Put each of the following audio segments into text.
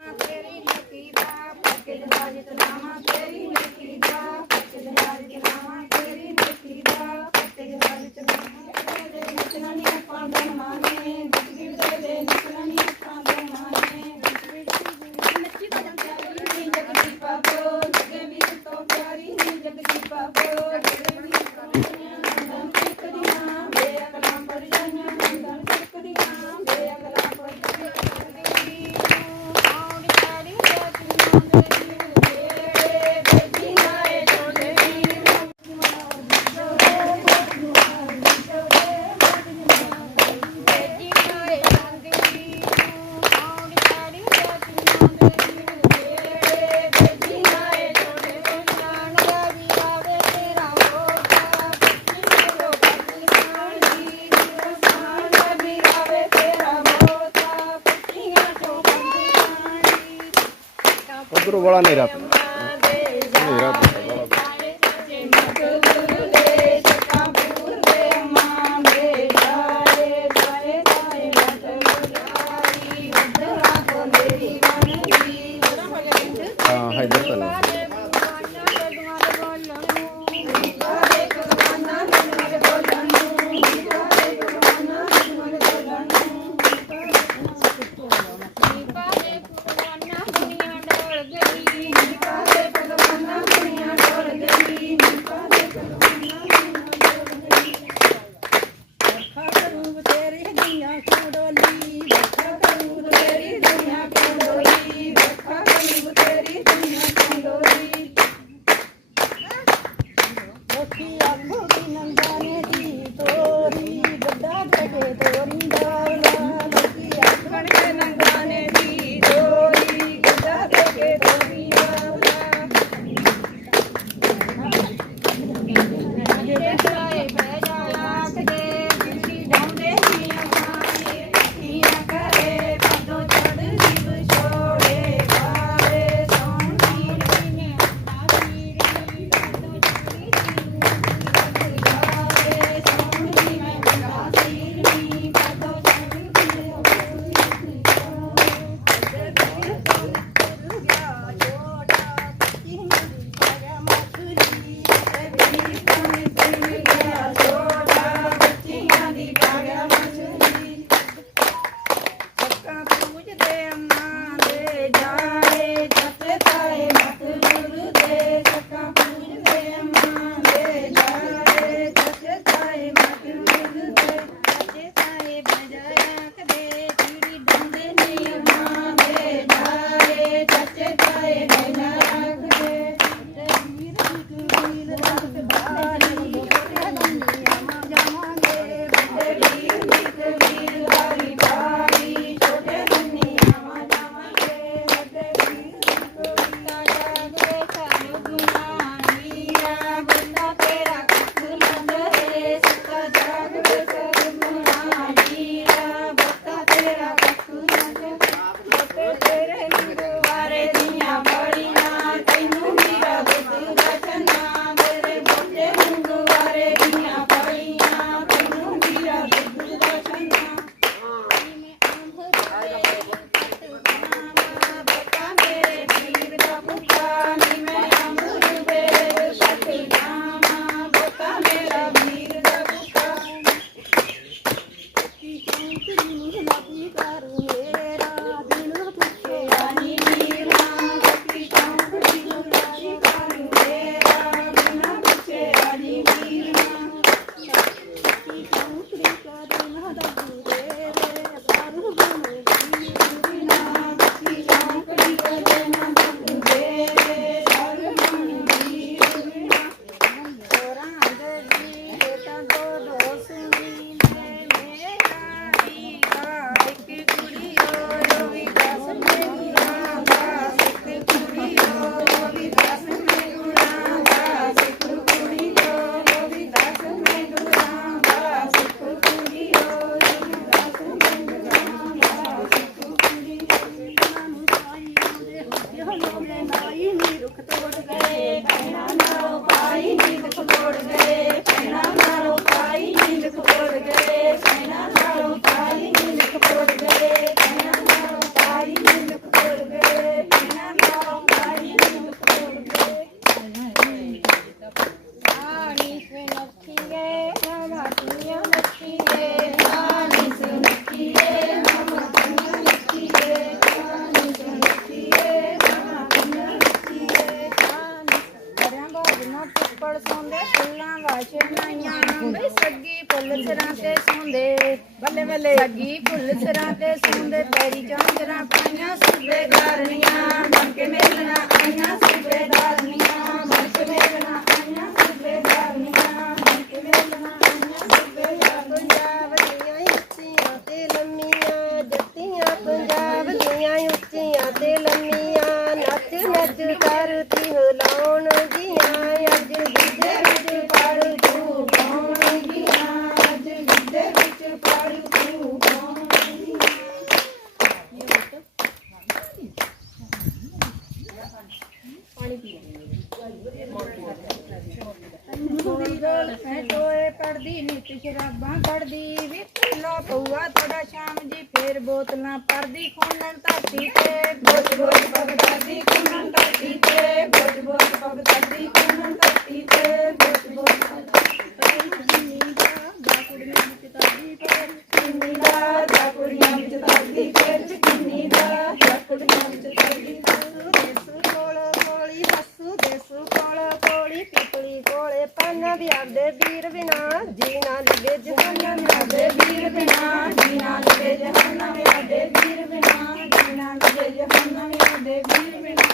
ਤੇਰੀ ਲਕੀ ਦਾ ਫਕੀਰ ਦਾ ਜਿਤਨਾਮਾ ਤੇਰੀ ਲਕੀ ਦਾ ਫਕੀਰ ਦਾ ਜਿਤਨਾਮਾ ਤੇਰੀ ਲਕੀ ਦਾ ਫਕੀਰ ਦਾ ਜਿਤਨਾਮਾ ਤੇਰੇ ਨਿਤਨਾ ਨੀ ਪਾਉਂਦਾ ਮਾਨੇ ਜਿਤਵੀਰ ਦੇ ਦੇ ਨਿਤਨਾ ਨੀ ਪਾਉਂਦਾ ਮਾਨੇ ਜਿਤਵੀਰ ਦੀ ਨੱਚੀ ਬਦਲ ਚਾਰੀ ਨੀ ਜਗਦੀ ਪਾਪੋ ਜਗਵੀਰ ਤੋਂ ਪਿਆਰੀ ਨੀ ਜਗਦੀ ਪਾਪੋ ਜਗਵੀਰ ਤੋਂ you নেই রাতে ਸਿਰਾਂ ਤੇ ਸੌਂਦੇ ਬੱਲੇ ਬੱਲੇ। ਸੱਗੀ ਫੁੱਲ ਸਿਰਾਂ ਤੇ ਸੌਂਦੇ ਤੇਰੀ ਚਾਂਦਰਾਂ ਪਾਈਆਂ ਸੁਬੇਦਾਰੀਆਂ ਮੰਨ ਕੇ ਮੇਰੀਆਂ ਪੜਦੀ ਨਿਤ ਸ਼ਰਾਬਾਂ ਕੱਢਦੀ ਵਿੱਚ ਲੋ ਪਊਆ ਤੁਹਾਡਾ ਸ਼ਾਮ ਜੀ ਫੇਰ ਬੋਤਲਾਂ ਪੜਦੀ ਖੋਲਣ ਧਰਤੀ ਤੇ ਬੋਝ ਬੋਝ ਪਗਦੀ ਖੋਲਣ ਧਰਤੀ ਤੇ ਬੋਝ ਬੋਝ ਪਗਦੀ ਖੋਲਣ ਧਰਤੀ ਤੇ ਬੋਝ ਬੋਝ ਪਗਦੀ ਲੱਗੇ ਵੀਰ ਬਿਨਾ ਜੀਣਾ ਲੱਗੇ ਜਹਾਨਾ ਮਿਲਾਦੇ ਵੀਰ ਬਿਨਾ ਜੀਣਾ ਲੱਗੇ ਜਹਾਨਾ ਦੇ ਵੀਰ ਬਿਨਾ ਜੀਣਾ ਲੱਗੇ ਜਹਾਨਾ ਮਿਲਾਦੇ ਵੀਰ ਬਿਨਾ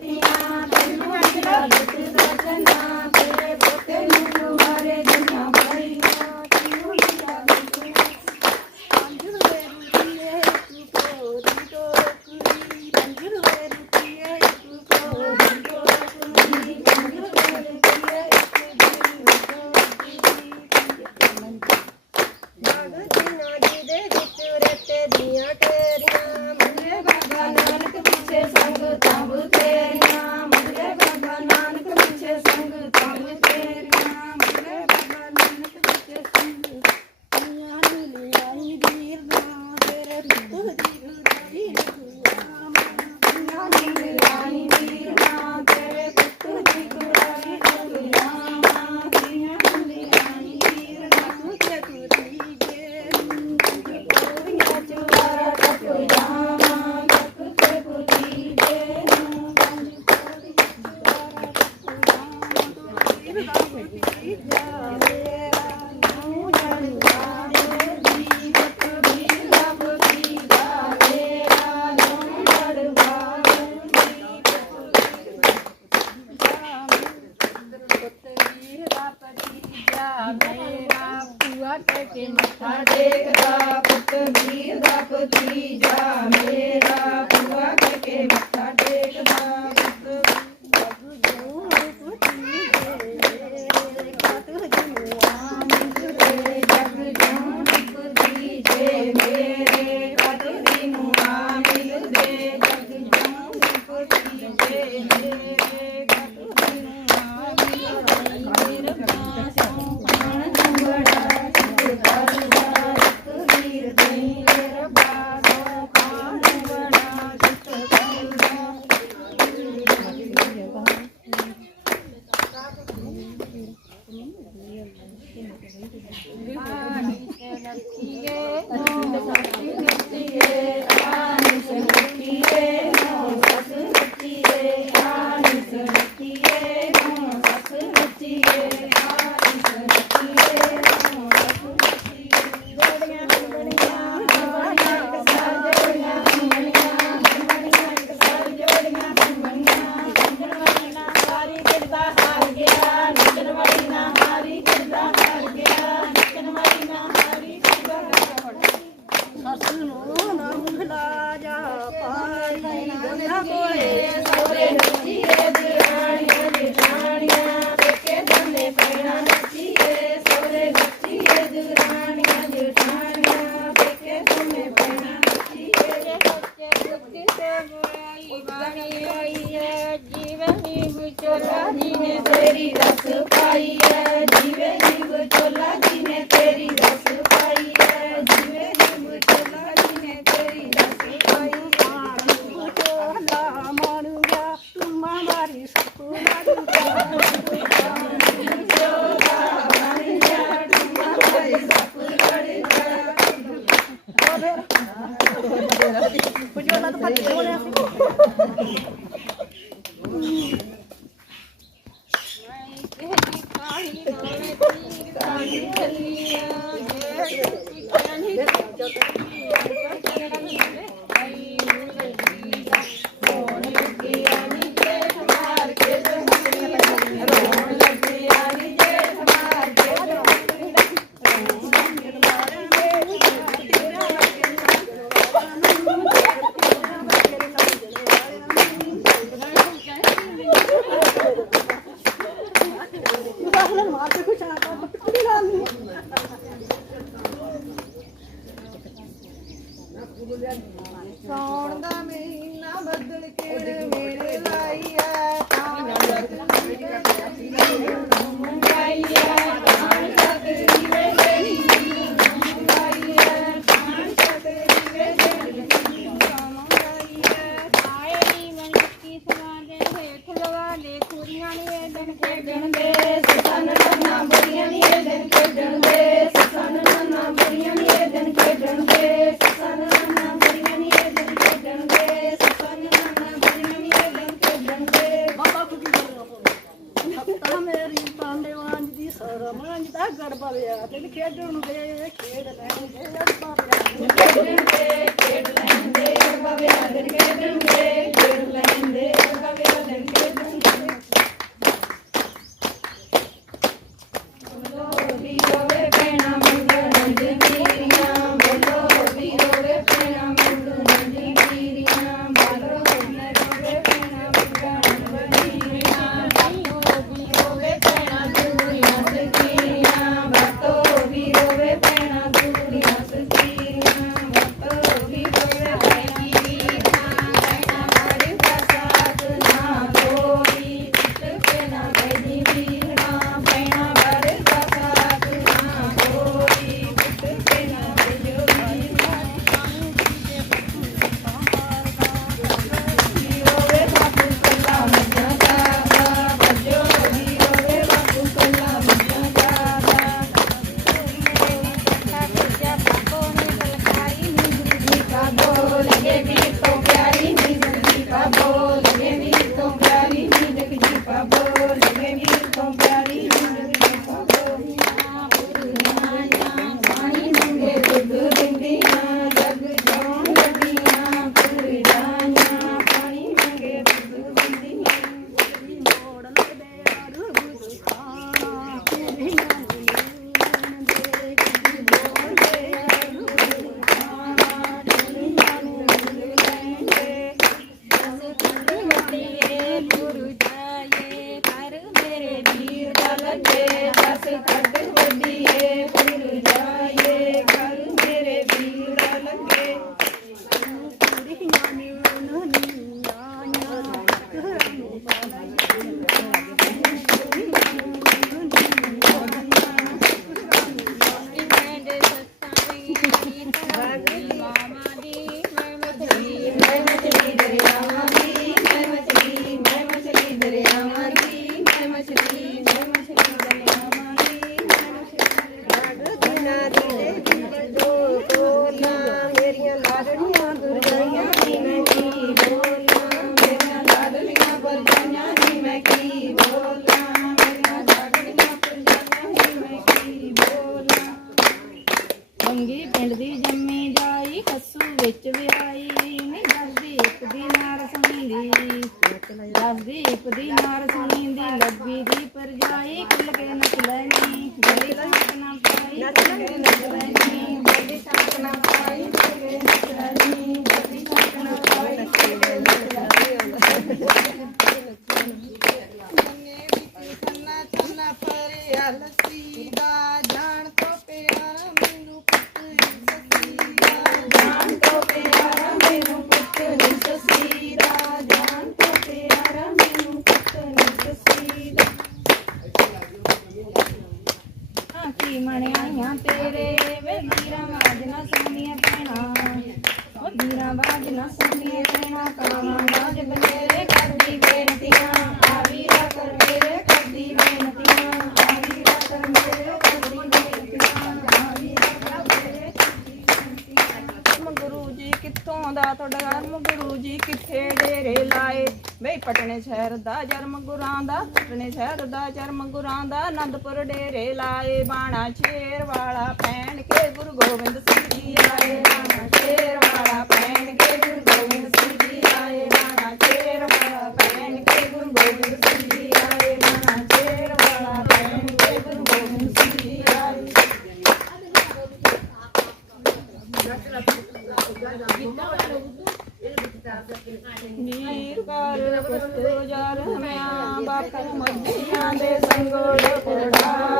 ਤੀਆਂ ਤੈਨੂੰ ਅੰਦਰ ਦਿੱਤੇ ਸਜਣਾ ਤੇਰੇ ਪੁੱਤੇ ਨੂੰ ਮਾਰੇ ਜਨ। ਜੀਨਾ ਜੀ ਦੇ ਵਿੱਚ ਰਤੇ ਦੀਆਂ ਟੇਰੀਆਂ 我就拿他拍多了。ਪਟਨੇ ਸ਼ਹਿਰ ਦਾ ਜਨਮ ਗੁਰਾਂ ਦਾ ਪਟਨੇ ਸ਼ਹਿਰ ਦਾ ਜਨਮ ਗੁਰਾਂ ਦਾ ਆਨੰਦਪੁਰ ਡੇਰੇ ਲਾਏ ਬਾਣਾ ਸ਼ੇਰ ਵਾਲਾ ਪੈਣ ਕੇ ਗੁਰੂ ਗੋਬਿੰਦ ਸਿੰਘ ਜੀ ਆਏ ਬਾਣਾ ਸ਼ੇਰ ਵਾਲਾ ਪੈਣ ਕੇ ਗੁਰੂ ਗੋਬਿੰਦ ਸਿੰਘ ਜੀ ਆਏ ਬਾਣਾ ਸ਼ੇਰ ਵਾਲਾ ਪੈਣ ਕੇ ਗੁਰੂ ਗੋਬਿੰਦ ਸਿੰਘ ਜੀ ਆਏ ਬਾਣਾ ਸ਼ੇਰ ਵਾਲਾ ਪੈਣ ਕੇ ਗੁਰੂ ਗੋਬਿੰਦ ਸਿੰਘ ਜੀ ਆਏ ਨੀਰ ਕਰ ਪੁੱਤ ਜਰਮਿਆ ਬਾਪੂ ਦੇ ਸੰਗੋੜ ਪੜਾਵੇ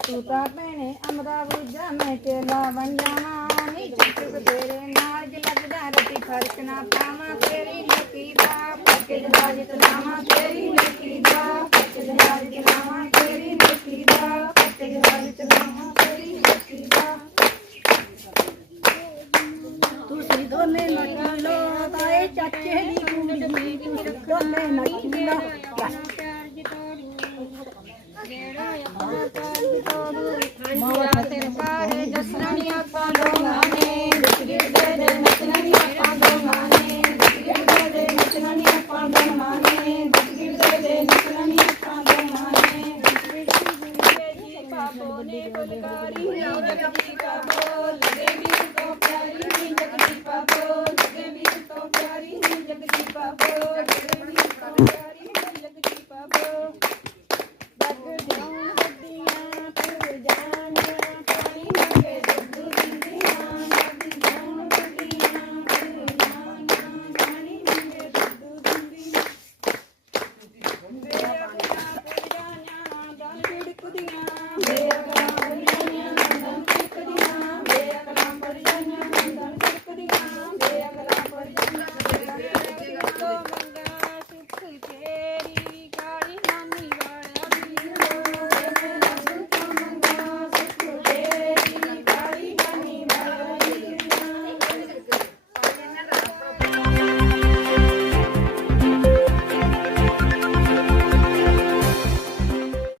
तूता पहने अमराबूजा में तेला बन जाना तेरे नार्ज लग जा रति फ़र्क ना पावा तेरी लकीदा फ़र्क लाजित नामा तेरी लकीदा फ़र्क लाजित नामा तेरी लकीदा फ़र्क लाजित नामा तेरी लकीदा तू सीधो में नचलो ताए चाचे दी तू सीधो में नचलो